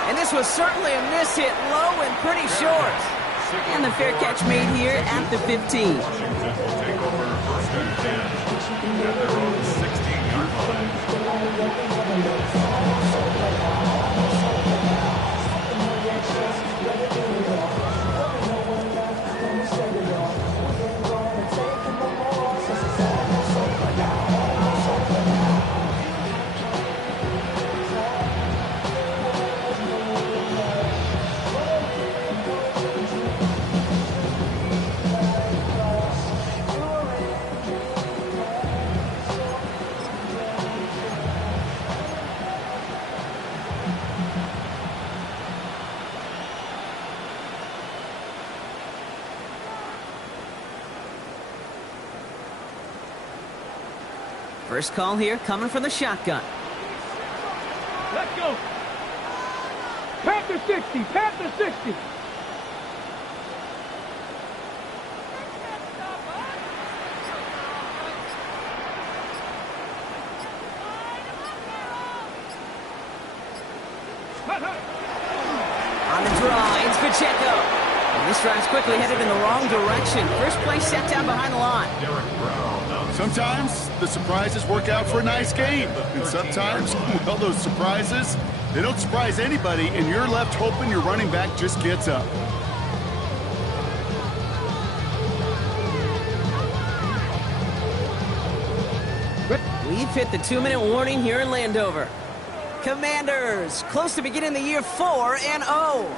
And this was certainly a miss hit low and pretty short. And the fair catch made here at the 15. Washington will take over 1st and 10 at their own 16-yard line. First call here coming from the shotgun. Let's go. Panther 60. Panther 60. On the draw, it's Pacheco. And this drive's quickly headed in the wrong direction. First play set down behind the line. Derek Brown. Sometimes the surprises work out for a nice game, and sometimes, well, those surprises, they don't surprise anybody, and you're left hoping your running back just gets up. We've hit the 2-minute warning here in Landover. Commanders, close to beginning the year 4-0.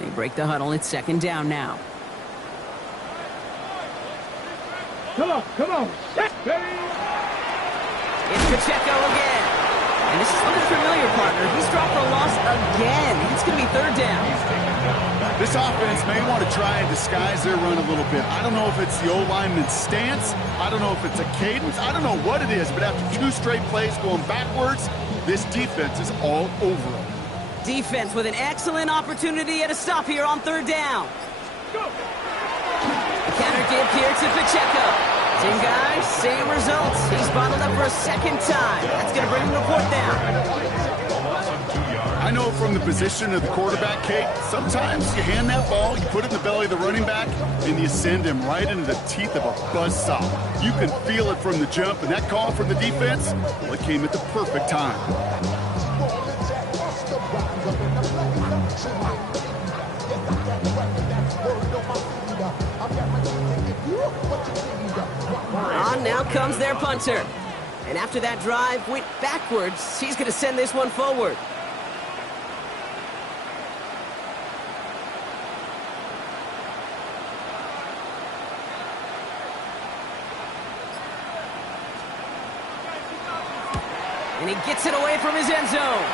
They break the huddle. It's 2nd down now. Come on, come on. Set, ready. It's Pacheco again. And this is looking familiar, partner. He's dropped for a loss again. It's going to be 3rd down. This offense may want to try and disguise their run a little bit. I don't know if it's the O-lineman's stance. I don't know if it's a cadence. I don't know what it is, but after 2 straight plays going backwards, this defense is all over them. Defense with an excellent opportunity at a stop here on 3rd down. Go. The counter give here to Pacheco. Same guys, same results. He's bottled up for a 2nd time. That's going to bring him to 4th down. I know from the position of the quarterback, Kate, sometimes you hand that ball, you put it in the belly of the running back, and you send him right into the teeth of a buzzsaw. You can feel it from the jump, and that call from the defense, well, it came at the perfect time. On now comes their punter. And after that drive went backwards, he's going to send this one forward. And he gets it away from his end zone.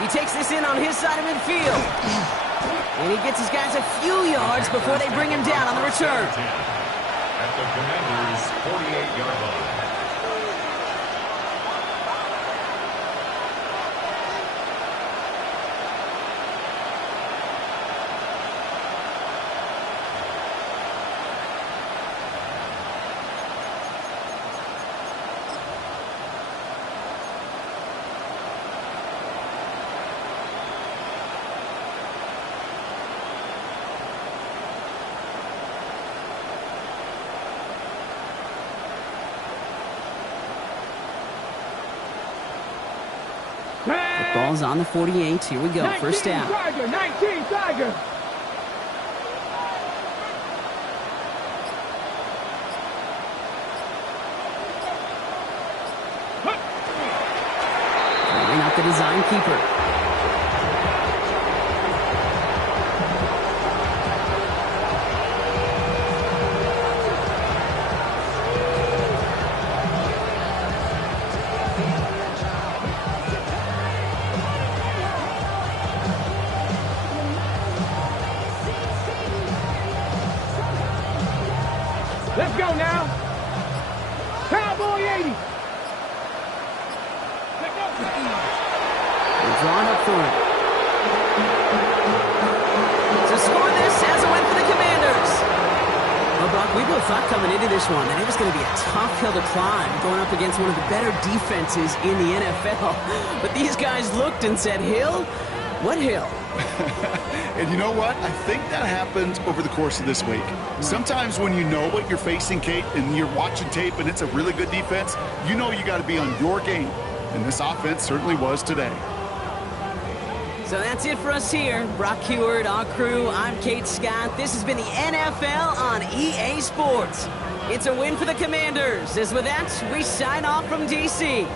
He takes this in on his side of midfield. And he gets his guys a few yards before they bring him down on the return. At the Commanders' 48-yard line. Ball's on the 48. Here we go. 19 First down. Tiger, 19 Tiger. Line out the design keeper. Let's go now. Cowboy 80. They're drawn up for it. To score this as a win for the Commanders. Well, Brock, we both thought coming into this one that it was going to be a tough hill to climb going up against one of the better defenses in the NFL. But these guys looked and said, Hill? What hill? And you know what? I think that happened over the course of this week. Sometimes when you know what you're facing, Kate, and you're watching tape and it's a really good defense, you know you got to be on your game. And this offense certainly was today. So that's it for us here. Brock Huard, our crew, I'm Kate Scott. This has been the NFL on EA Sports. It's a win for the Commanders. As with that, we sign off from D.C.